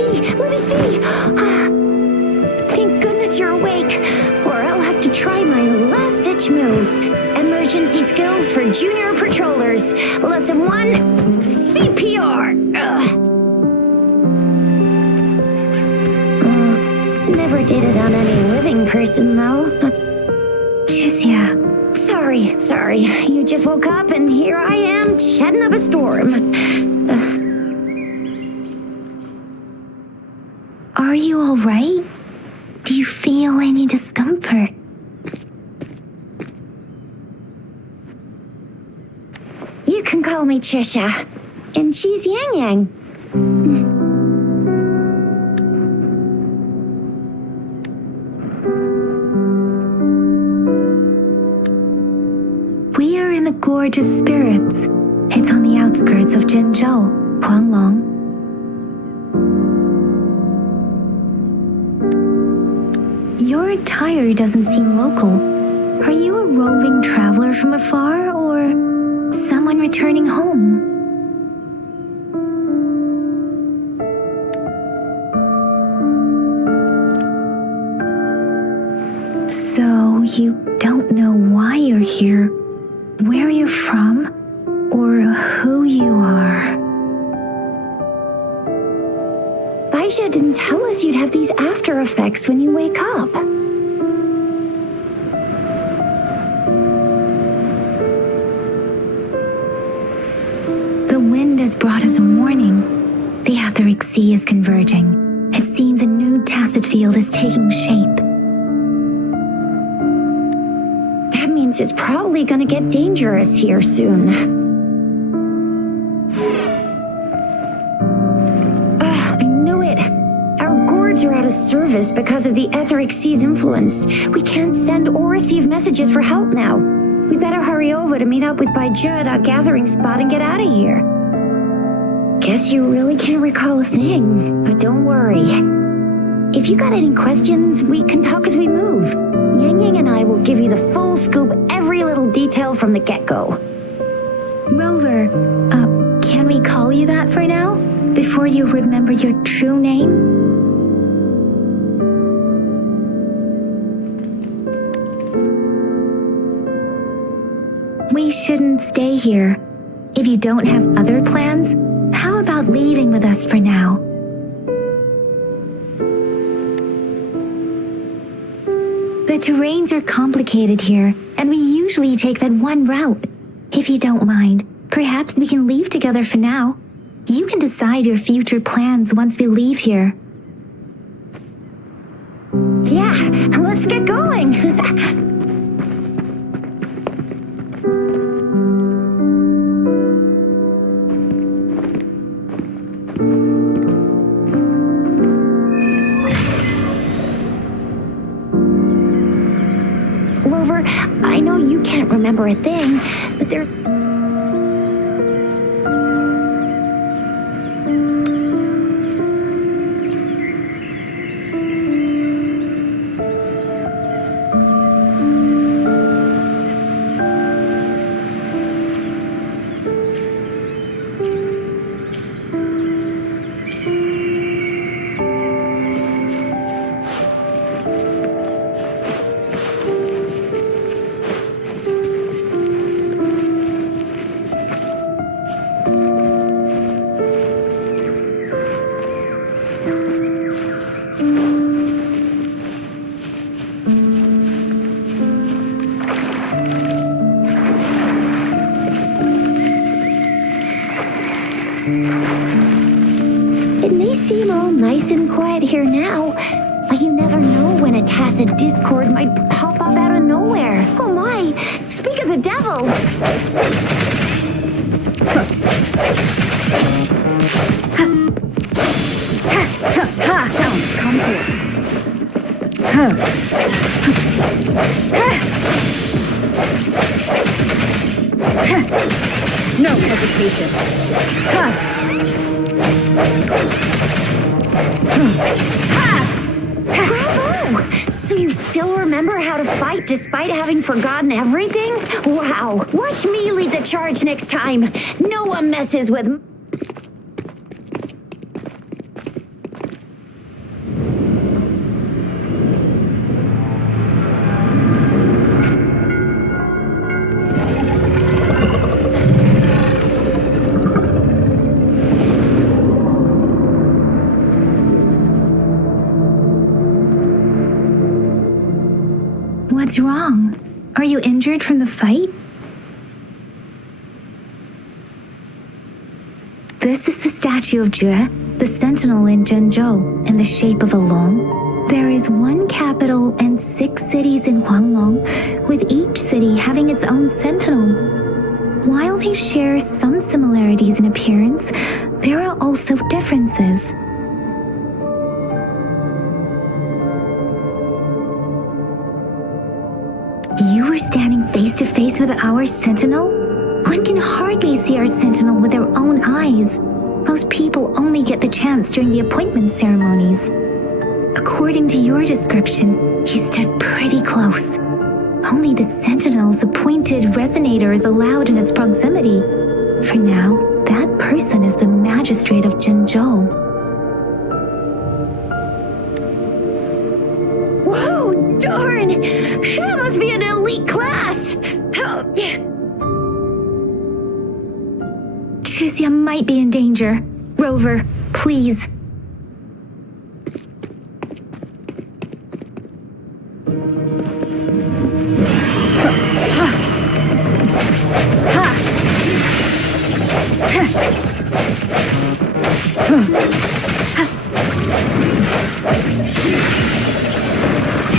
Let me see. Thank goodness you're awake, or I'll have to try my last-ditch move. Emergency skills for junior patrollers. Lesson 1, CPR. Never did it on any living person, though. Tricia. Sorry. You just woke up, and here I am, chatting up a storm. Are you all right? Do you feel any discomfort? You can call me Trisha, and she's Yang Yang. We are in the Gorgeous Spirits. It's on the outskirts of Jinzhou, Huanglong. Your attire doesn't seem local. Are you a roving traveler from afar, or someone returning home? So you don't know why you're here, where you're from, or who you are. Baisha didn't tell us you'd have these after effects when you wake up. The wind has brought us a warning. The Etheric Sea is converging. It seems a new tacit field is taking shape. That means it's probably gonna get dangerous here soon. Are out of service because of the Etheric Sea's influence. We can't send or receive messages for help now. We better hurry over to meet up with Baizhe at our gathering spot and get out of here. Guess you really can't recall a thing, but don't worry. If you got any questions, we can talk as we move. Yang Yang and I will give you the full scoop, every little detail from the get-go. Rover, can we call you that for now? Before you remember your true name? We shouldn't stay here. If you don't have other plans, how about leaving with us for now? The terrains are complicated here, and we usually take that one route. If you don't mind, perhaps we can leave together for now. You can decide your future plans once we leave here. Yeah, let's get going. Rover, I know you can't remember a thing, but there's... It may seem all nice and quiet here now, but you never know when a tacit discord might pop up out of nowhere. Oh my, speak of the devil! Sounds comfy. No hesitation. Bravo! So you still remember how to fight despite having forgotten everything? Wow! Watch me lead the charge next time. No one messes with... What's wrong? Are you injured from the fight? This is the statue of Jue, the sentinel in Zhenzhou, in the shape of a long. There is one capital and 6 cities in Huanglong, with each city having its own sentinel. While they share some similarities in appearance, there are also differences. You were standing face to face with our sentinel? One can hardly see our sentinel with their own eyes. Most people only get the chance during the appointment ceremonies. According to your description, you stood pretty close. Only the sentinel's appointed resonator is allowed in its proximity. For now, that person is the magistrate of Zhenzhou. Whoa, darn! That must be an elite class! Chixia might be in danger. Rover, please.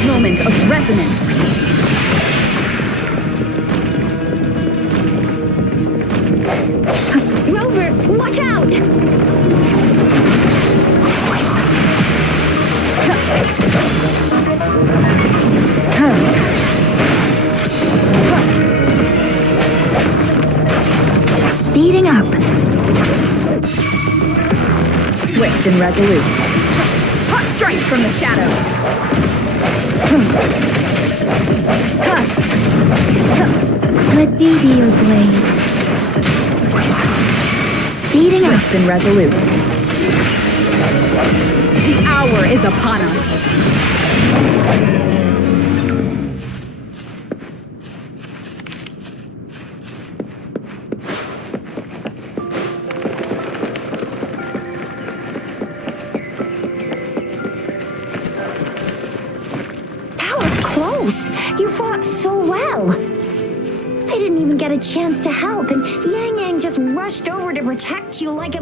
Moment of resonance. Rover, watch out! Speeding up. Swift and resolute. Hot strength from the shadows. Let me be your blade. Speeding up. Swift and resolute. The hour is upon us. You fought so well. I didn't even get a chance to help, and Yang Yang just rushed over to protect you like a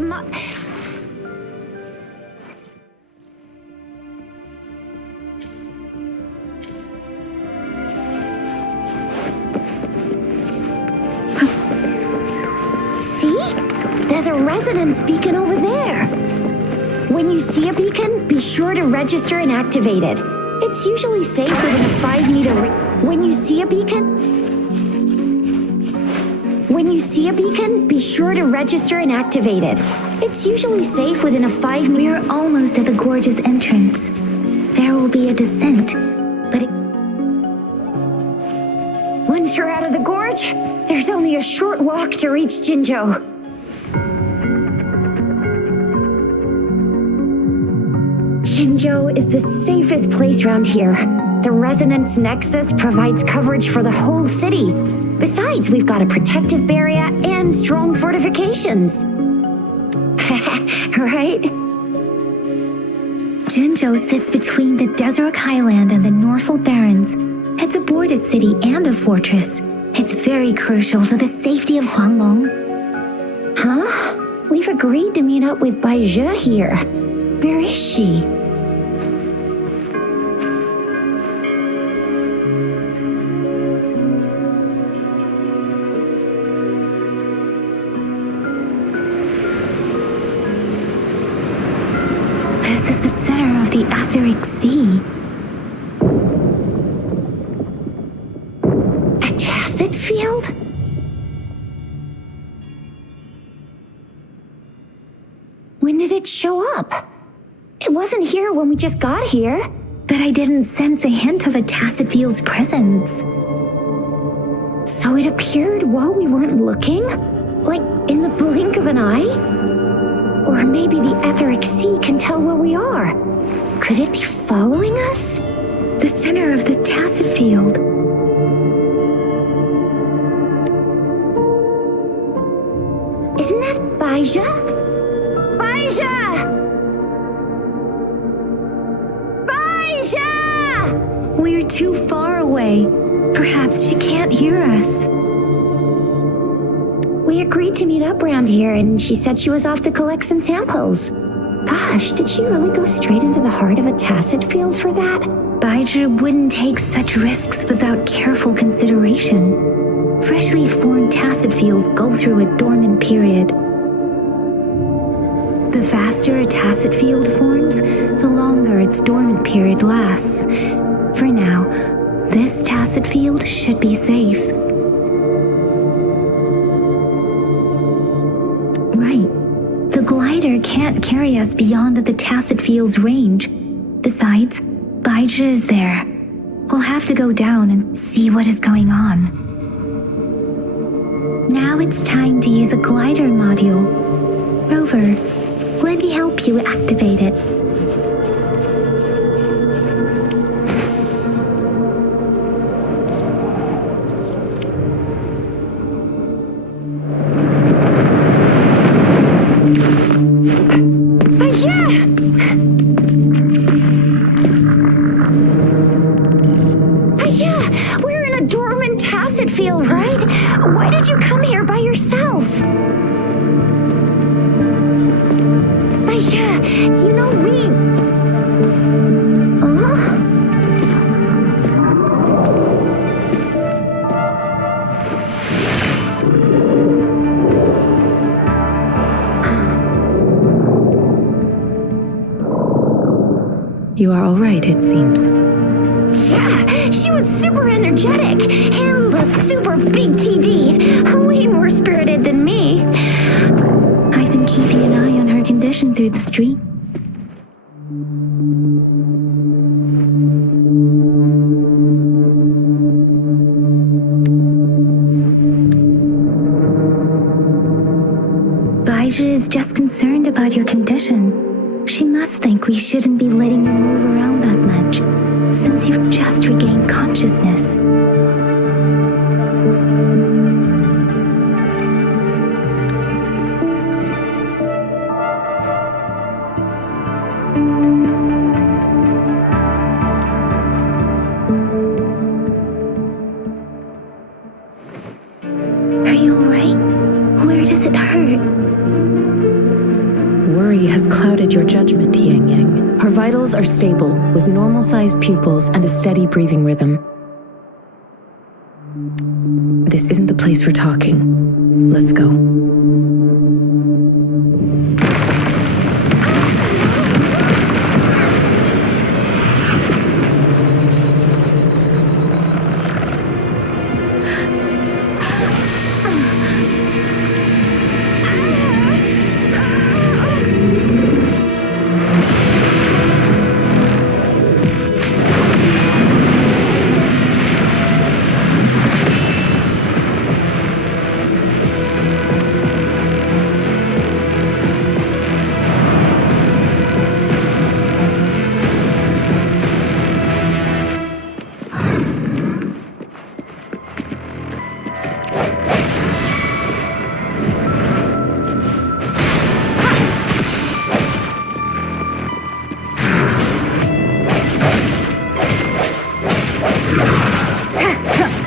See? There's a resonance beacon over there. When you see a beacon, be sure to register and activate it. It's usually safe within a 5-meter range. When you see a beacon, be sure to register and activate it. It's usually safe within a 5-meter. We're almost at the gorge's entrance. There will be a descent, but once you're out of the gorge, there's only a short walk to reach Jinzhou. Jinzhou is the safest place around here. The Resonance Nexus provides coverage for the whole city. Besides, we've got a protective barrier and strong fortifications. Right? Jinzhou sits between the Desert Highland and the Norfolk Barrens. It's a border city and a fortress. It's very crucial to the safety of Huanglong. Huh? We've agreed to meet up with Bai Zhe here. Where is she? This is the center of the Etheric Sea. A tacit field? When did it show up? It wasn't here when we just got here. But I didn't sense a hint of a tacit field's presence. So it appeared while we weren't looking? Like in the blink of an eye? Or maybe the Etheric Sea can tell where we are. Could it be following us? The center of the tacit field. Isn't that Baija? Baija! Baija! We're too far away. Perhaps she can't hear us. We agreed to meet up around here, and she said she was off to collect some samples. Gosh, did she really go straight into the heart of a tacet field for that? Baija wouldn't take such risks without careful consideration. Freshly formed tacet fields go through a dormant period. The faster a tacet field forms, the longer its dormant period lasts. For now, this tacet field should be safe. Right. The glider can't carry us beyond the tacet field's range. Besides, Baija is there. We'll have to go down and see what is going on. Now it's time to use a glider module. Rover, let me help you activate it. We're in a dormant tacet field, right? Why did you come here by yourself? Baija, you know You are all right, it seems. Yeah, she was super energetic and a super big TD. Way more spirited than me. I've been keeping an eye on her condition through the street. Baija is just concerned about your condition. She must think we shouldn't be letting you move around that much, since you've just regained consciousness. Are you alright? Where does it hurt? Worry has clouded your judgment, Yang Yang. Her vitals are stable, with normal-sized pupils and a steady breathing rhythm. This isn't the place for talking. Let's go.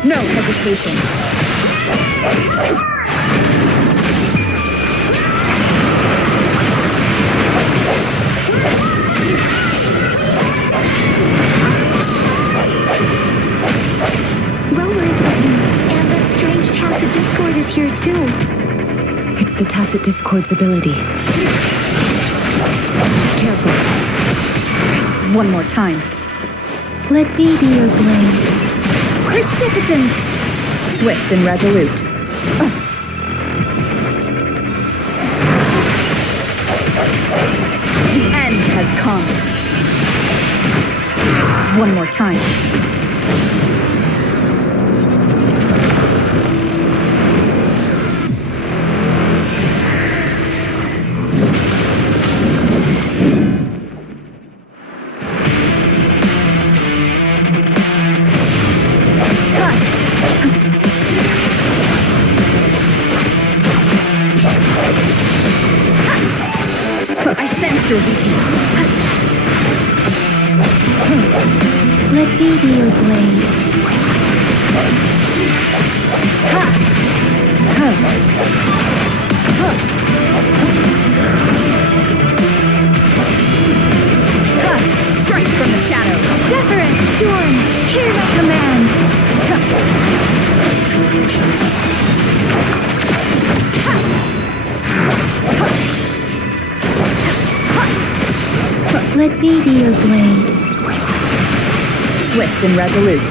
No hesitation. Rover is with me, and that strange tacet discord is here too. It's the tacet discord's ability. Careful. One more time. Let me be your blade. Precipitant! Swift and resolute. The end has come. One more time. I sense your weakness. Let me be your blade. Strike from the shadows. Zephyr, storm, hear my command. Let me be your blade. Swift and resolute.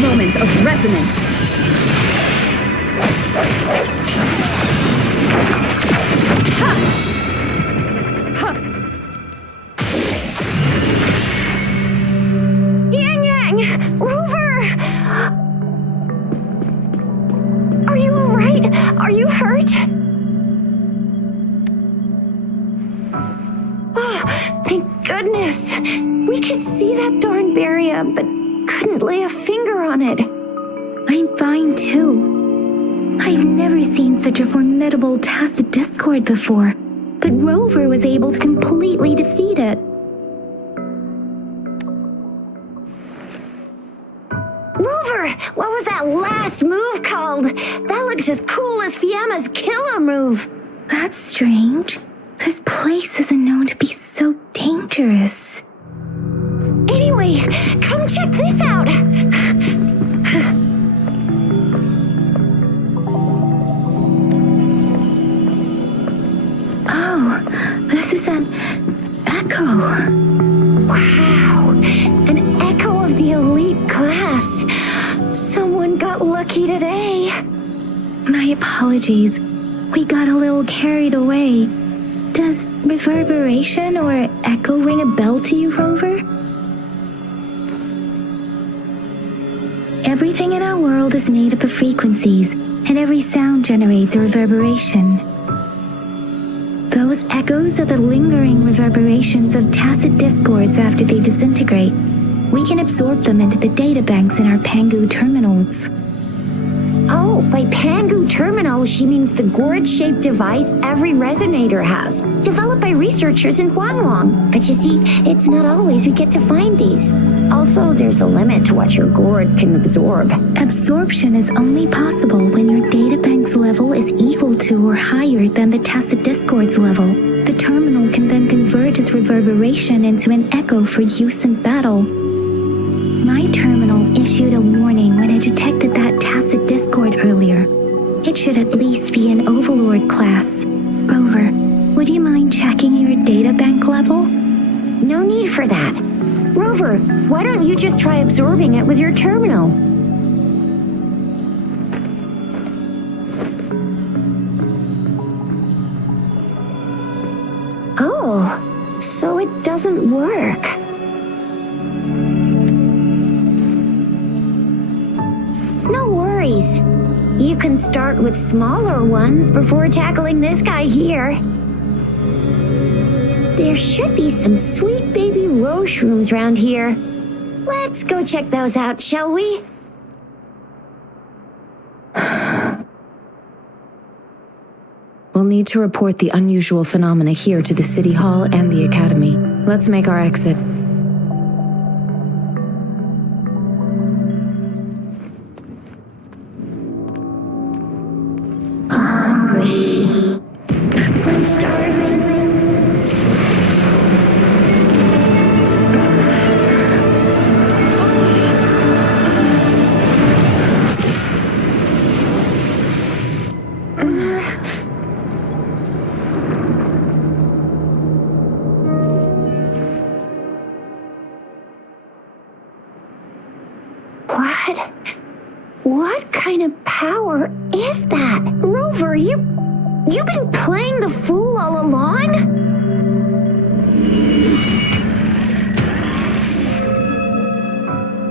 Moment of resonance. Yang Yang! Rover! Are you alright? Are you hurt? Oh, thank goodness. We could see that darn barrier, but couldn't lay a finger on it. I'm fine too. I've never seen such a formidable tacit discord before, but Rover was able to completely defeat it. Rover, what was that last move called? That looks as cool as Fiamma's killer move. That's strange. This place isn't known to be so dangerous. Anyway, come check this out. Oh, this is an echo. Wow, an echo of the elite class. Someone got lucky today. My apologies. We got a little carried away. Does reverberation or echo ring a bell to you, Rover? Everything in our world is made up of frequencies, and every sound generates a reverberation. Those echoes are the lingering reverberations of tacit discords after they disintegrate. We can absorb them into the databanks in our Pangu terminals. Oh, by Pangu terminal, she means the gourd-shaped device every resonator has, developed by researchers in Huanglong. But you see, it's not always we get to find these. Also, there's a limit to what your gourd can absorb. Absorption is only possible when your databank's level is equal to or higher than the tacit discord's level. The terminal can then convert its reverberation into an echo for use in battle. My terminal issued a warning when it detected that tacit discord earlier. It should at least be an Overlord class. Rover, would you mind checking your databank level? No need for that. Rover, why don't you just try absorbing it with your terminal? Oh, so it doesn't work. No worries. You can start with smaller ones before tackling this guy here. There should be some sweet baby roche rooms around here. Let's go check those out, shall we? We'll need to report the unusual phenomena here to the City Hall and the Academy. Let's make our exit. Hungry. I'm starving. What kind of power is that? Rover, you've been playing the fool all along?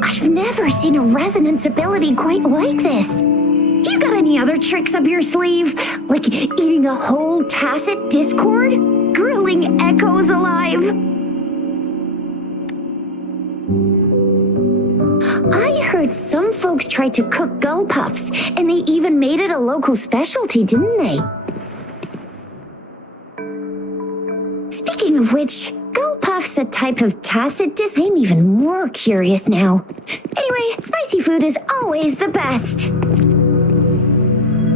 I've never seen a resonance ability quite like this. You got any other tricks up your sleeve? Like eating a whole tacit discord? Grilling echoes alive? I heard some folks tried to cook gull puffs, and they even made it a local specialty, didn't they? Speaking of which, gull puffs stuff's a type of tacit disc? I'm even more curious now. Anyway, spicy food is always the best.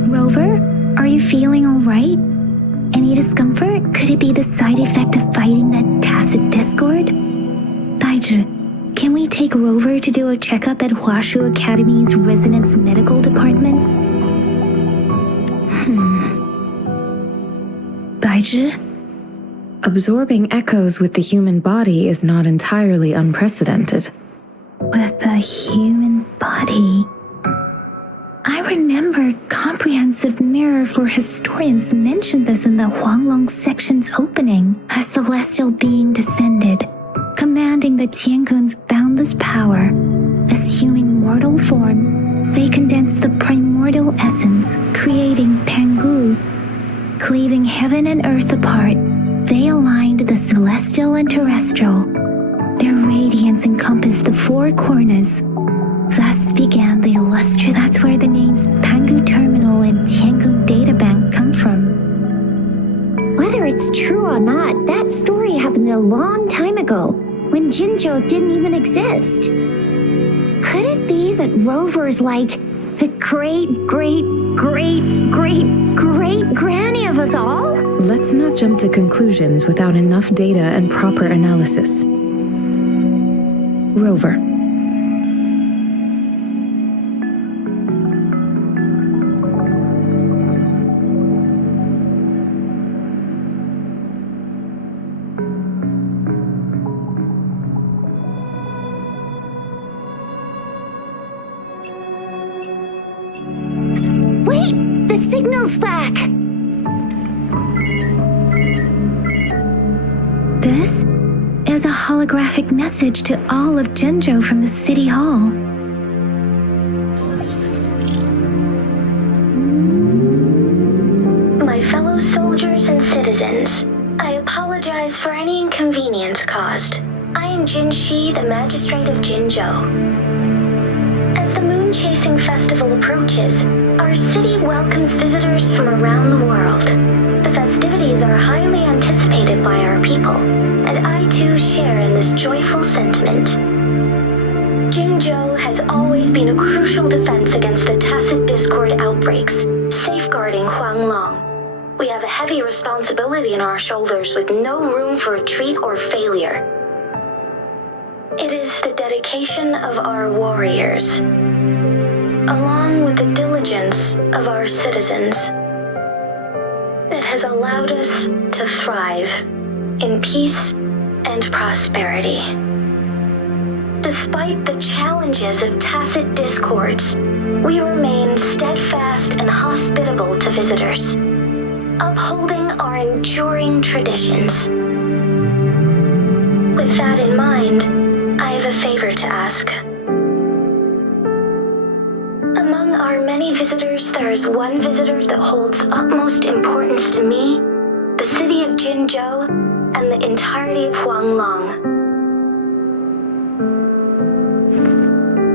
Rover, are you feeling all right? Any discomfort? Could it be the side effect of fighting that tacit discord? Baiju, can we take Rover to do a checkup at Huashu Academy's Resonance Medical Department? Baiju? Absorbing echoes with the human body is not entirely unprecedented. With the human body. I remember Comprehensive Mirror for Historians mentioned this in the Huanglong section's opening. A celestial being descended, commanding the Tiankun's boundless power. Assuming mortal form, they condensed the primordial essence, creating Pangu. Cleaving heaven and earth apart, they aligned the celestial and terrestrial. Their radiance encompassed the four corners. Thus began the illustrious. That's where the names Pangu Terminal and Tiangun Databank come from. Whether it's true or not, that story happened a long time ago, when Jinzhou didn't even exist. Could it be that Rover's like the great-great-great-great-great-granny of us all? Let's not jump to conclusions without enough data and proper analysis. Rover. Wait! The signal's back! This is a holographic message to all of Jinzhou from the City Hall. My fellow soldiers and citizens, I apologize for any inconvenience caused. I am Jin Shi, the Magistrate of Jinzhou. As the Moon-Chasing Festival approaches, our city welcomes visitors from around the world. The festivities are highly anticipated by our people, and I too share in this joyful sentiment. Jinzhou has always been a crucial defense against the tacit discord outbreaks, safeguarding Huanglong. We have a heavy responsibility on our shoulders with no room for retreat or failure. It is the dedication of our warriors, along with the diligence of our citizens, that has allowed us to thrive in peace and prosperity. Despite the challenges of tacit discords, we remain steadfast and hospitable to visitors, upholding our enduring traditions. With that in mind, I have a favor to ask. Among our many visitors, there is one visitor that holds utmost importance to me, the city of Jinzhou, and the entirety of Huanglong.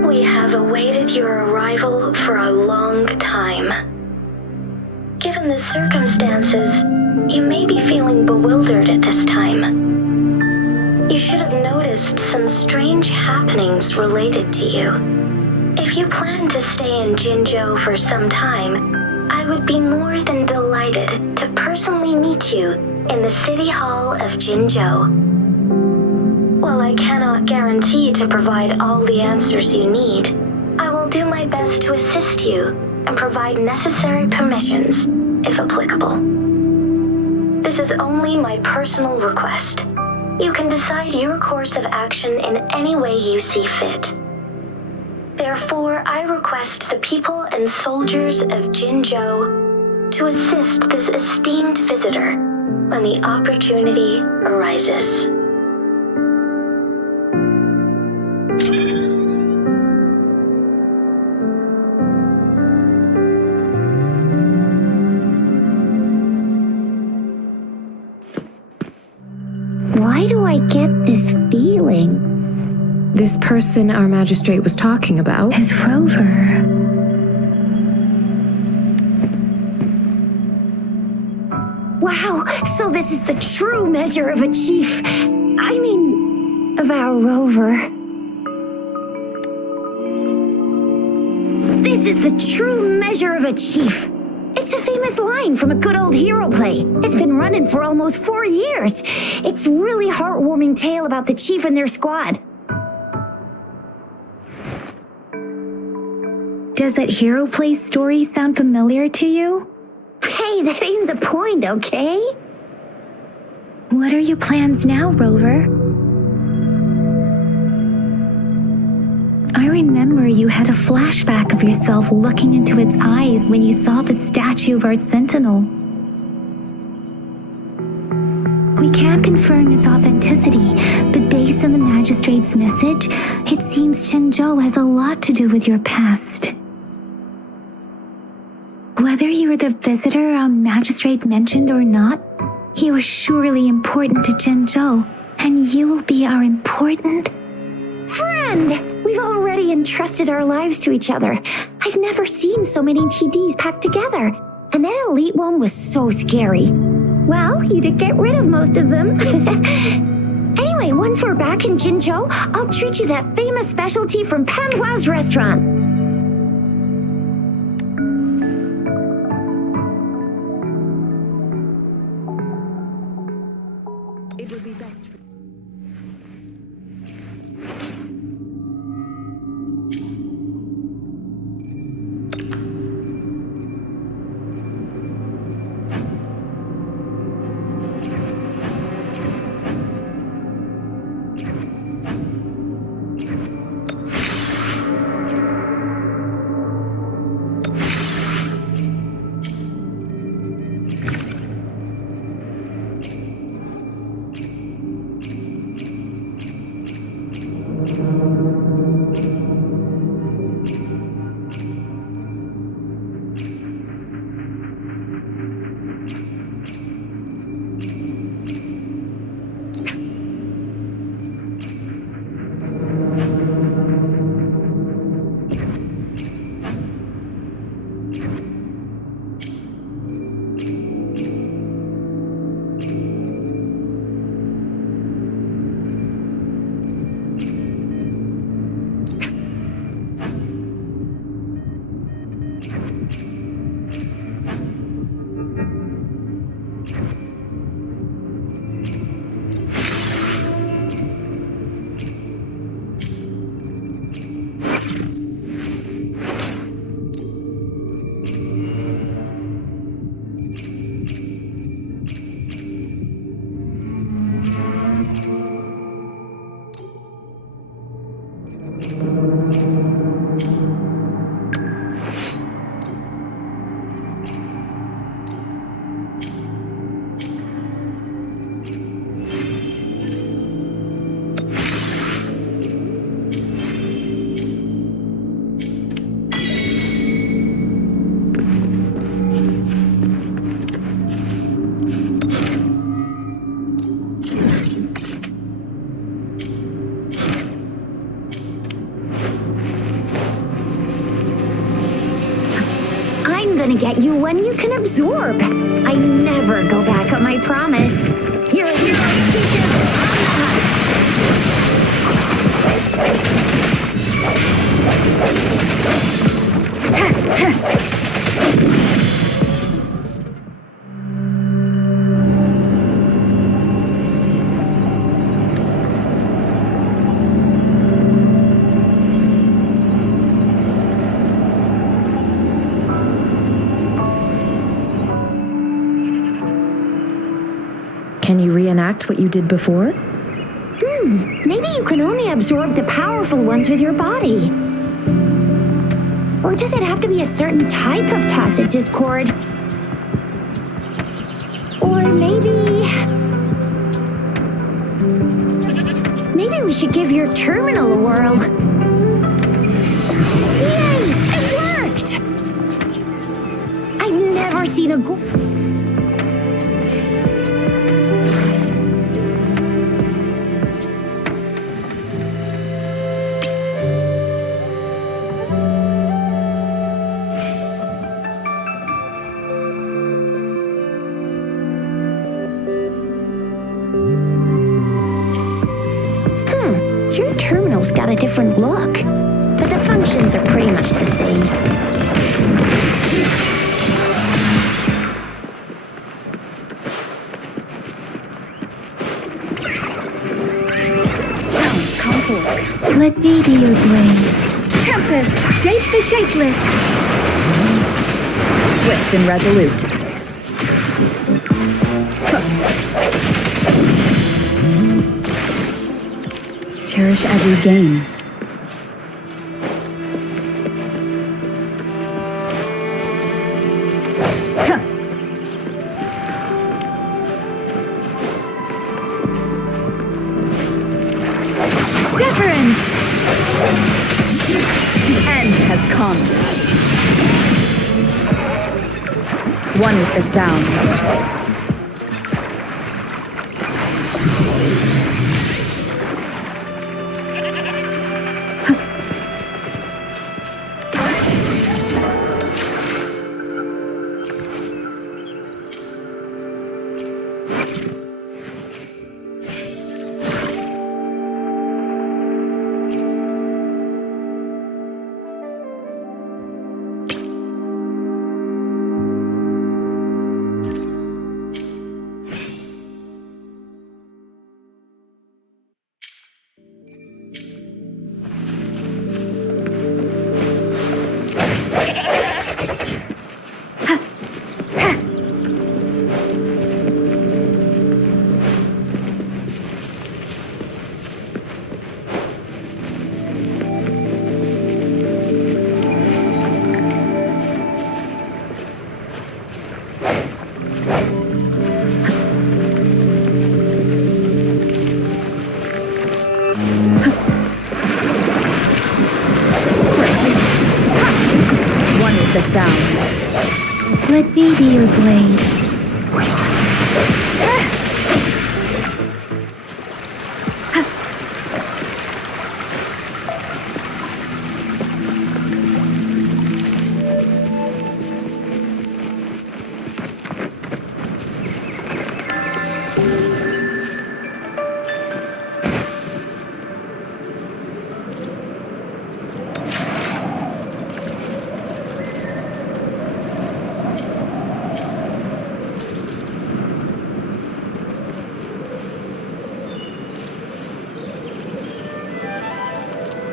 We have awaited your arrival for a long time. Given the circumstances, you may be feeling bewildered at this time. You should have noticed some strange happenings related to you. If you plan to stay in Jinzhou for some time, I would be more than delighted to personally meet you in the City Hall of Jinzhou. While I cannot guarantee to provide all the answers you need, I will do my best to assist you and provide necessary permissions, if applicable. This is only my personal request. You can decide your course of action in any way you see fit. Therefore, I request the people and soldiers of Jinzhou to assist this esteemed visitor when the opportunity arises. Why do I get this feeling? This person our magistrate was talking about Is Rover. Wow, So this is the true measure of a chief. I mean, of our rover. This is the true measure of a chief. It's a famous line from a good old hero play. It's been running for almost 4 years. It's a really heartwarming tale about the chief and their squad. Does that hero play story sound familiar to you? Hey, that ain't the point, okay? What are your plans now, Rover? I remember you had a flashback of yourself looking into its eyes when you saw the statue of our sentinel. We can't confirm its authenticity, but based on the magistrate's message, it seems Zhenzhou has a lot to do with your past. Whether you were the visitor our magistrate mentioned or not, you are surely important to Zhenzhou, and you will be our important friend! We've already entrusted our lives to each other. I've never seen so many TDs packed together. And that elite one was so scary. Well, you did get rid of most of them. Anyway, once we're back in Jinzhou, I'll treat you that famous specialty from Panhua's restaurant. It would be best for... Gonna get you one you can absorb. I never go back on my promise. You're a hero, chicken. Can you reenact what you did before? Maybe you can only absorb the powerful ones with your body. Or does it have to be a certain type of tacit discord? Or maybe we should give your terminal a whirl. Yay! It worked! I've never seen a Sentinel's got a different look, but the functions are pretty much the same. Let me be your blade. Tempest, shape the shapeless. Swift and resolute. Cherish every gain. Deference! The end has come. One with the sounds. The sounds. Let me be your blade.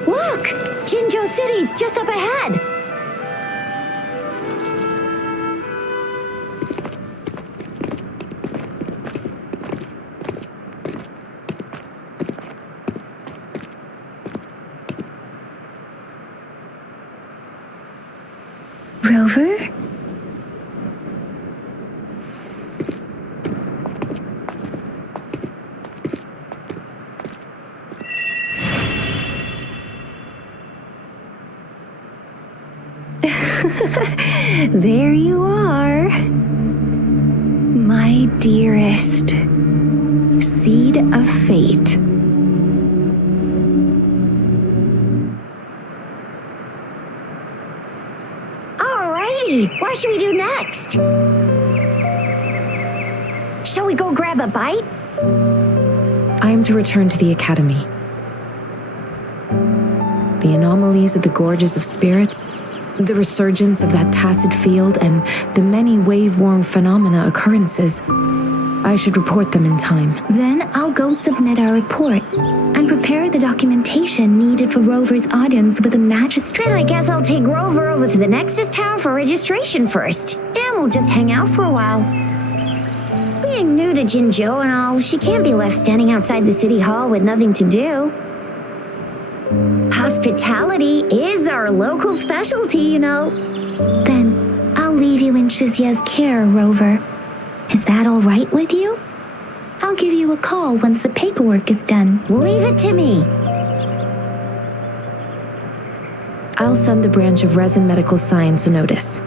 Look! Jinzhou City's just up ahead! Rover? There you are. My dearest. Seed of fate. Alrighty, what should we do next? Shall we go grab a bite? I am to return to the Academy. The anomalies of the Gorges of Spirits, the resurgence of that tacit field, and the many wave-worn phenomena occurrences. I should report them in time. Then I'll go submit our report and prepare the documentation needed for Rover's audience with the magistrate. Then I guess I'll take Rover over to the Nexus Tower for registration first, and we'll just hang out for a while. Being new to Jinzhou and all, she can't be left standing outside the city hall with nothing to do. Hospitality is our local specialty, you know. Then I'll leave you in Shizia's care, Rover. Is that all right with you? I'll give you a call once the paperwork is done. Leave it to me. I'll send the branch of Resin Medical Science a notice.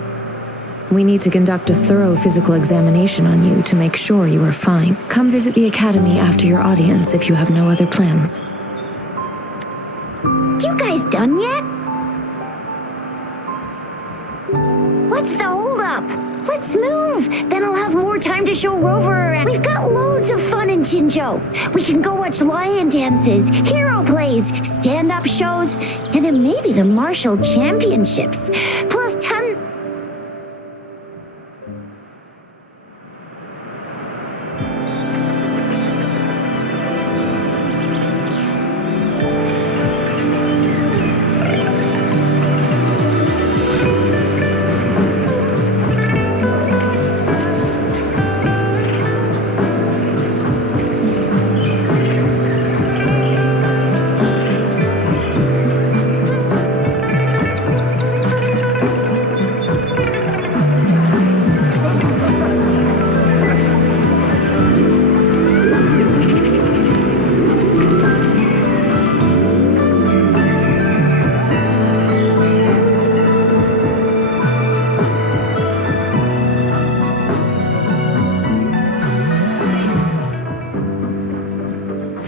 We need to conduct a thorough physical examination on you to make sure you are fine. Come visit the Academy after your audience if you have no other plans. You guys done yet? What's the holdup? Let's move! Then I'll have more time to show Rover around. We've got loads of fun in Jinzhou. We can go watch lion dances, hero plays, stand-up shows, and then maybe the martial championships. Plus tons...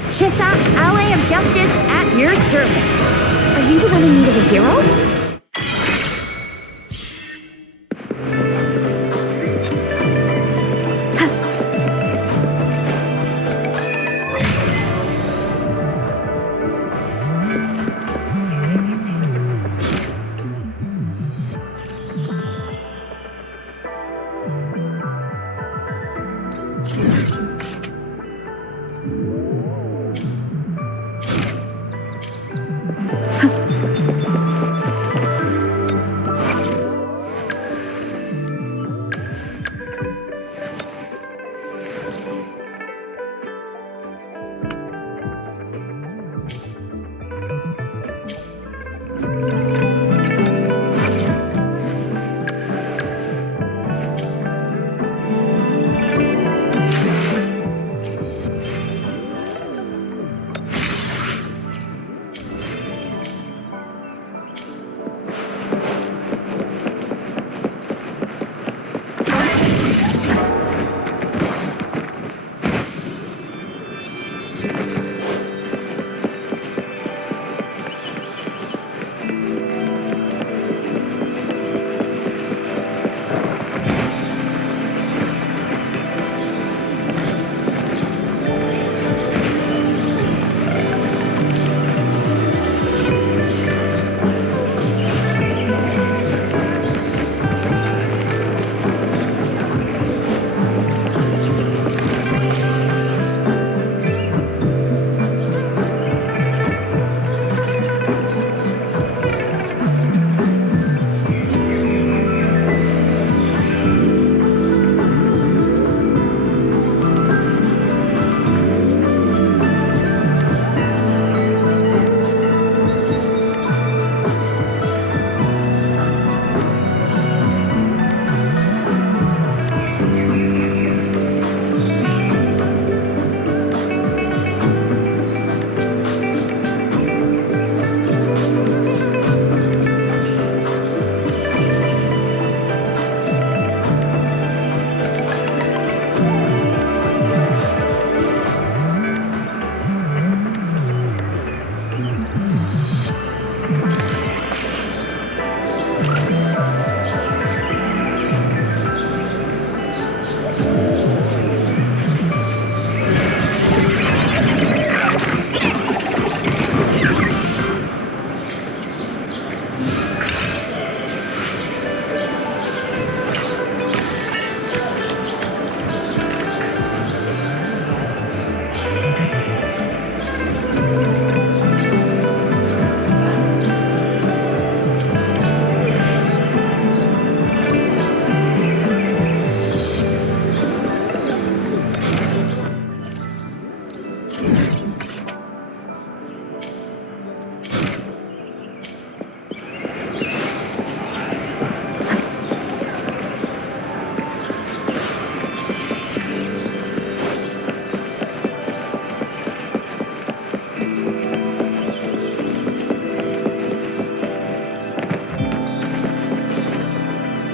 Shisa, ally of justice at your service. Are you the one in need of a hero?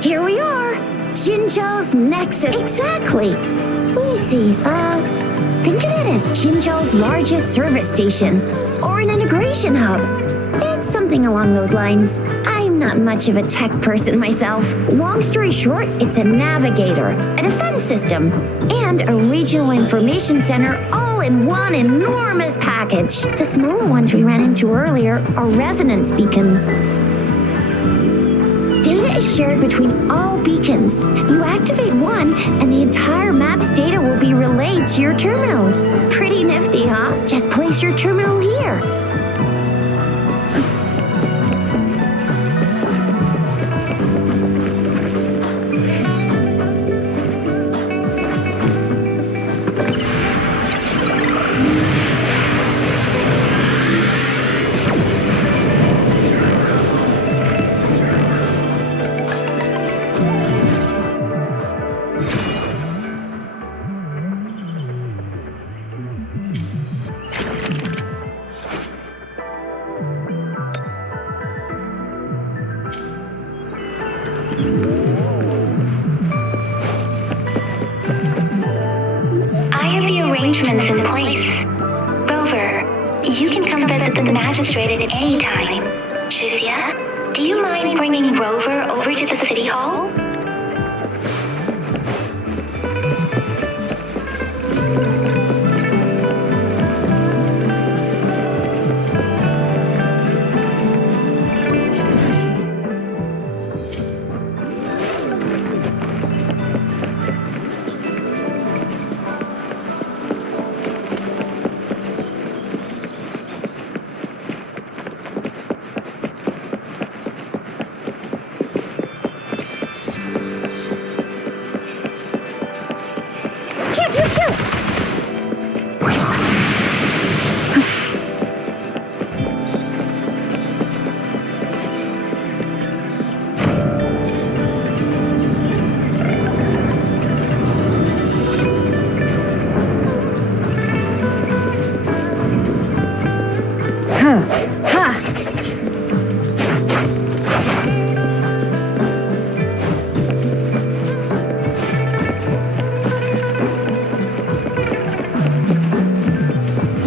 Here we are! Jinzhou's Nexus. Exactly! Let me see, think of it as Jinzhou's largest service station, or an integration hub. It's something along those lines. I'm not much of a tech person myself. Long story short, it's a navigator, a defense system, and a regional information center all in one enormous package. The smaller ones we ran into earlier are resonance beacons. Data is shared between all beacons. You activate one, and the entire map's data will be relayed to your terminal. Pretty nifty, huh? Just place your terminal here. I have the arrangements in place. Rover, you can come visit the magistrate at any time. Shuzia, do you mind bringing Rover over to the city hall?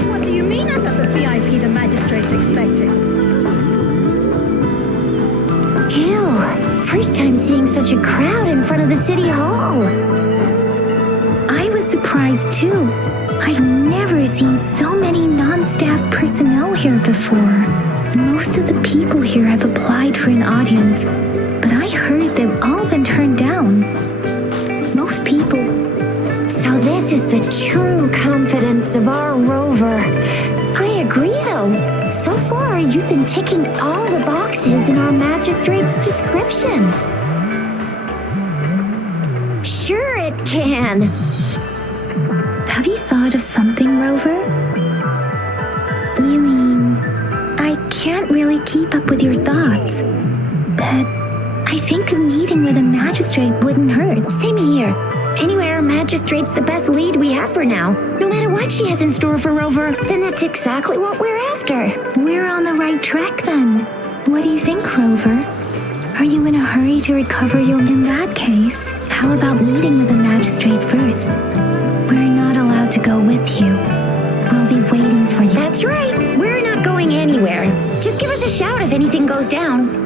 What do you mean I'm not the VIP the magistrate's expecting? Ew, first time seeing such a crowd in front of the city hall. I was surprised too. I've never seen so many non-staff personnel here before. Most of the people here have applied for an audience, but I heard they've all been turned down. Most people. So this is the true confidence of our Rover. I agree though. So far, you've been ticking all the boxes in our magistrate's description. Sure it can. Have you thought of something, Rover? You mean, I can't really keep up with your thoughts, but I think a meeting with a magistrate wouldn't hurt. Same here. Anyway, our magistrate's the best lead we have for now. No matter what she has in store for Rover, then that's exactly what we're after. We're on the right track then. What do you think, Rover? Are you in a hurry to recover your... In that case, how about meeting with the magistrate first? We're not allowed to go with you. We'll be waiting for you. That's right. We're not going anywhere. Just give us a shout if anything goes down.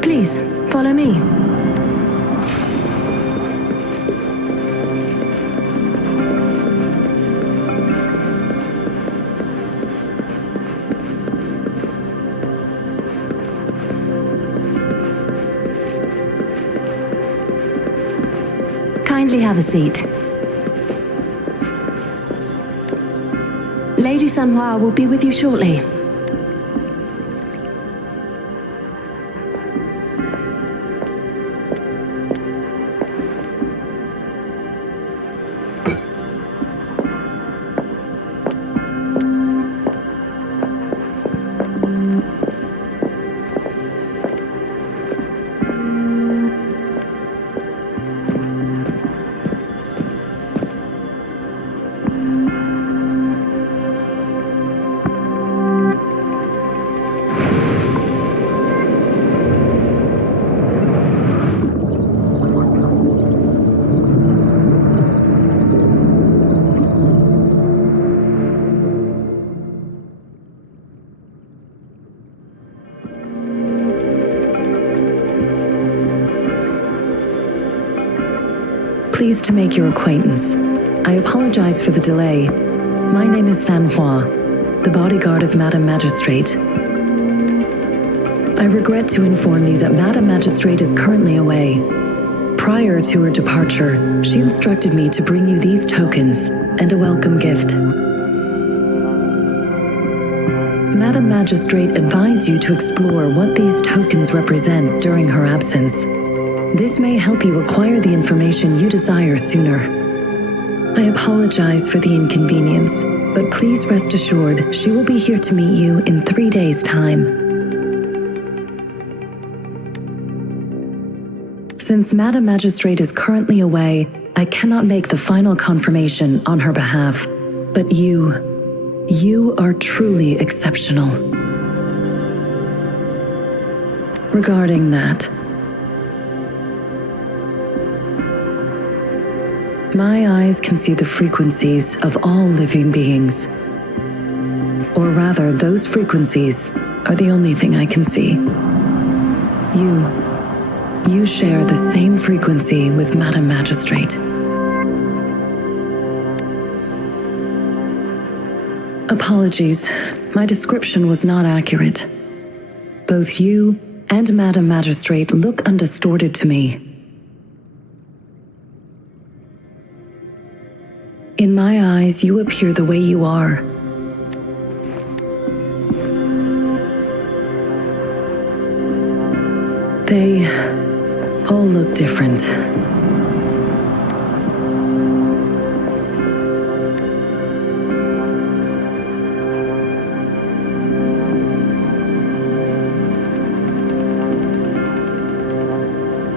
Please, follow me. Kindly have a seat. Lady Sanhua will be with you shortly. Pleased to make your acquaintance. I apologize for the delay. My name is Sanhua, the bodyguard of Madam Magistrate. I regret to inform you that Madam Magistrate is currently away. Prior to her departure, she instructed me to bring you these tokens and a welcome gift. Madam Magistrate advised you to explore what these tokens represent during her absence. This may help you acquire the information you desire sooner. I apologize for the inconvenience, but please rest assured she will be here to meet you in 3 days' time. Since Madam Magistrate is currently away, I cannot make the final confirmation on her behalf, but you are truly exceptional. Regarding that, my eyes can see the frequencies of all living beings. Or rather, those frequencies are the only thing I can see. You share the same frequency with Madam Magistrate. Apologies, my description was not accurate. Both you and Madam Magistrate look undistorted to me. In my eyes, you appear the way you are. They all look different.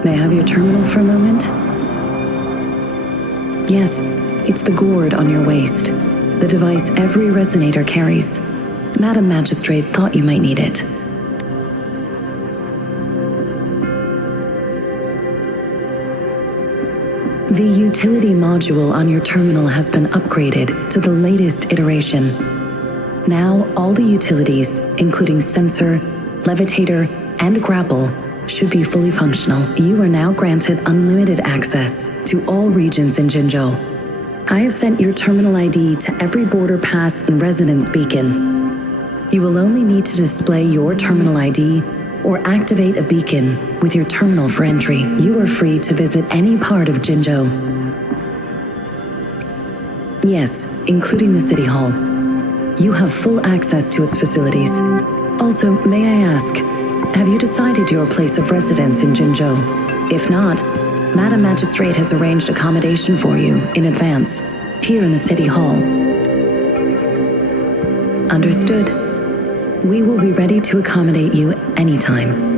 May I have your terminal for a moment? Yes, it's the gourd on your waist, the device every resonator carries. Madam Magistrate thought you might need it. The utility module on your terminal has been upgraded to the latest iteration. Now, all the utilities, including sensor, levitator, and grapple, should be fully functional. You are now granted unlimited access to all regions in Jinzhou. I have sent your terminal ID to every border pass and residence beacon. You will only need to display your terminal ID or activate a beacon with your terminal for entry. You are free to visit any part of Jinzhou. Yes, including the City Hall. You have full access to its facilities. Also, may I ask, have you decided your place of residence in Jinzhou? If not, Madam Magistrate has arranged accommodation for you in advance, here in the City Hall. Understood. We will be ready to accommodate you anytime.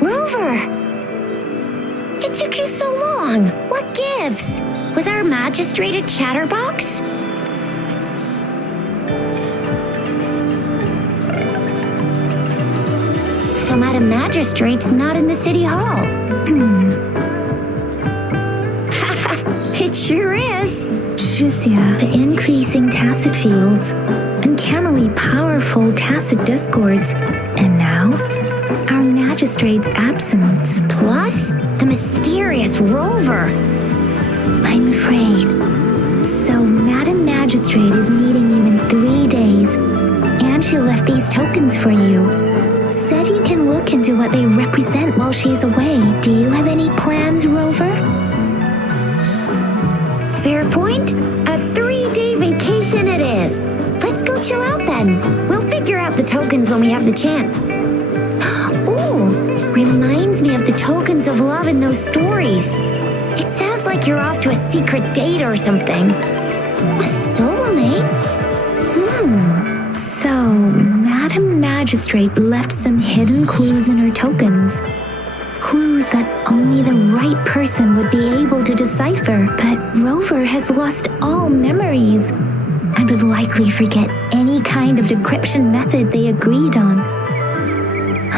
Rover! It took you so long. What gives? Was our magistrate a chatterbox? So Madam Magistrate's not in the City Hall. It sure is. Shuzia, the increasing tacit fields, uncannily powerful tacit discords, and now, our magistrate's absence. Plus, the mysterious Rover. I'm afraid. So, Madam Magistrate is meeting you in 3 days, and she left these tokens for you. Said you can look into what they represent while she's away. Do you have any plans, Rover? Fair point. A 3-day vacation it is. Let's go chill out then. We'll fix figure out the tokens when we have the chance. Ooh, reminds me of the tokens of love in those stories. It sounds like you're off to a secret date or something. A soulmate? So, Madam Magistrate left some hidden clues in her tokens. Clues that only the right person would be able to decipher. But Rover has lost all memories and would likely forget any kind of decryption method they agreed on.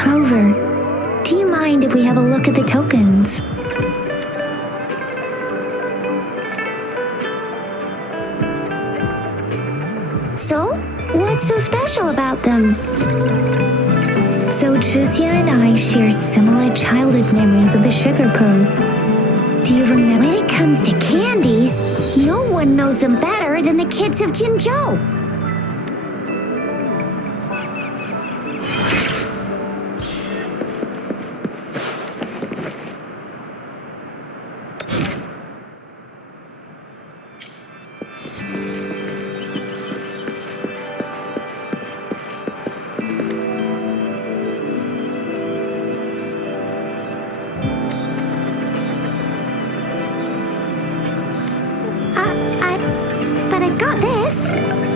Rover, do you mind if we have a look at the tokens? So, what's so special about them? So Jizya and I share similar childhood memories of the sugar pearl. Do you remember? When it comes to candies, no one knows them better than the kids of Jinzhou. But I got this.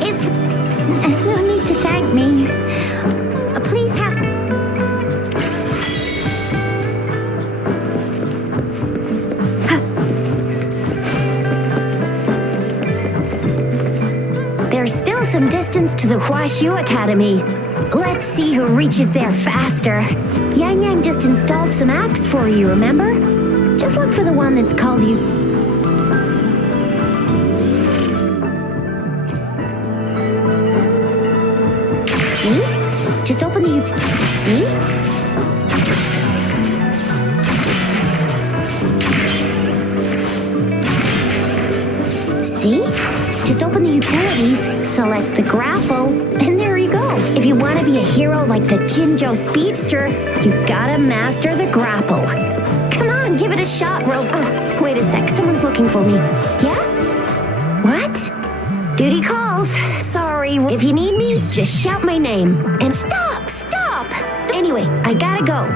It's... No need to thank me. Please have... There's still some distance to the Huaxiu Academy. Let's see who reaches there faster. Yang Yang just installed some apps for you, remember? Just look for the one that's called you... See? Just open the See? See? Just open the utilities, select the grapple, and there you go. If you want to be a hero like the Jinzhou Speedster, you gotta master the grapple. Come on, give it a shot, Rove. Oh, wait a sec, someone's looking for me. Yeah? What? Duty calls. Sorry, if you need me, just shout my name. And stop! Anyway, I gotta go.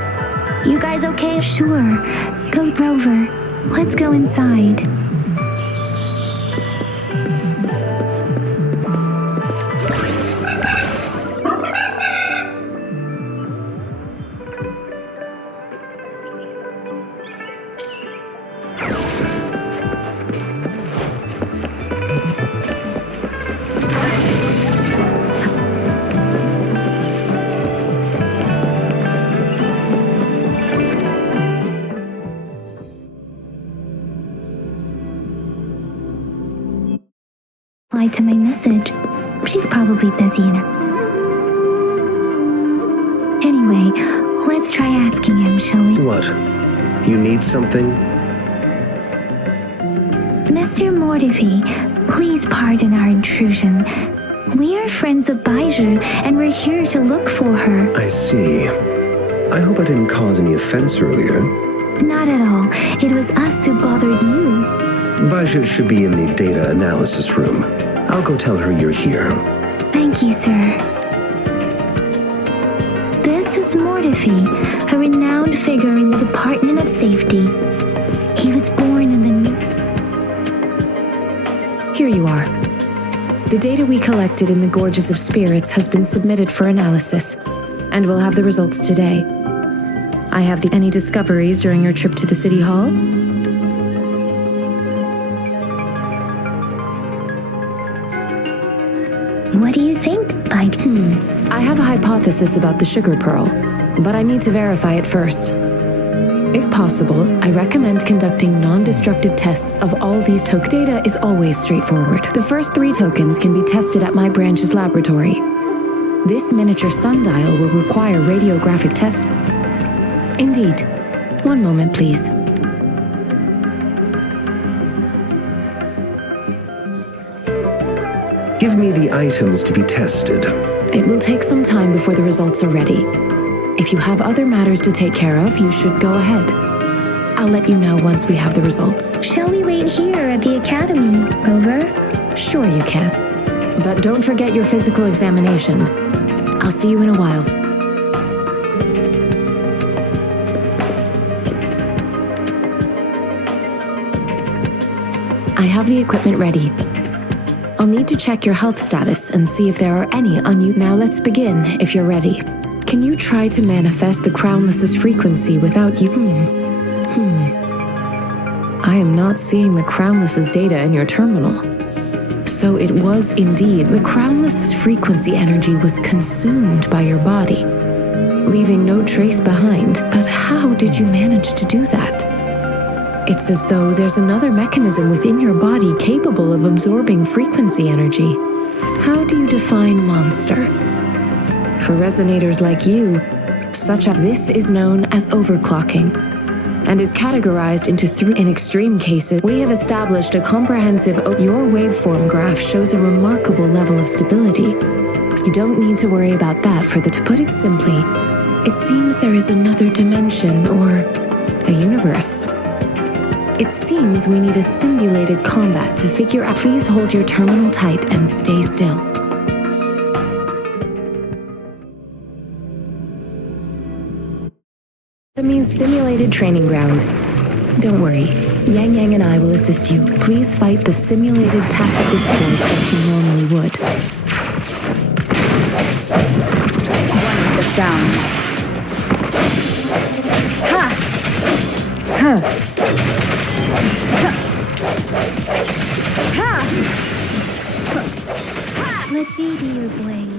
You guys okay? Sure. Go, Rover. Let's go inside. To my message. She's probably busy in her... Anyway, let's try asking him, shall we? What? You need something? Mr. Mortivy, please pardon our intrusion. We are friends of Baizhi, and we're here to look for her. I see. I hope I didn't cause any offense earlier. Not at all. It was us who bothered you. Baizhi should be in the data analysis room. I'll go tell her you're here. Thank you, sir. This is Mortify, a renowned figure in the Department of Safety. He was born in the... Here you are. The data we collected in the Gorges of Spirits has been submitted for analysis, and we'll have the results today. I have any discoveries during your trip to the City Hall? What do you think, Baizhi? I have a hypothesis about the sugar pearl, but I need to verify it first. If possible, I recommend conducting non-destructive tests of all these tokens. Data is always straightforward. The first 3 tokens can be tested at my branch's laboratory. This miniature sundial will require radiographic test. Indeed. One moment, please. Give me the items to be tested. It will take some time before the results are ready. If you have other matters to take care of, you should go ahead. I'll let you know once we have the results. Shall we wait here at the academy, Rover? Sure you can. But don't forget your physical examination. I'll see you in a while. I have the equipment ready. I'll need to check your health status and see if there are any Now let's begin, if you're ready. Can you try to manifest the Crownless's frequency without you? I am not seeing the Crownless's data in your terminal. So it was indeed the Crownless's frequency energy was consumed by your body, leaving no trace behind. But how did you manage to do that? It's as though there's another mechanism within your body capable of absorbing frequency energy. How do you define monster? For resonators like you, this is known as overclocking, and is categorized into three. In extreme cases, we have established a comprehensive. Your waveform graph shows a remarkable level of stability. You don't need to worry about that. To put it simply, it seems there is another dimension or a universe. It seems we need a simulated combat to figure out. Please hold your terminal tight and stay still. Enemy's simulated training ground. Don't worry, Yang Yang and I will assist you. Please fight the simulated tacit discords like you normally would. One with the sound. Ha! Ha! Let me be your blade.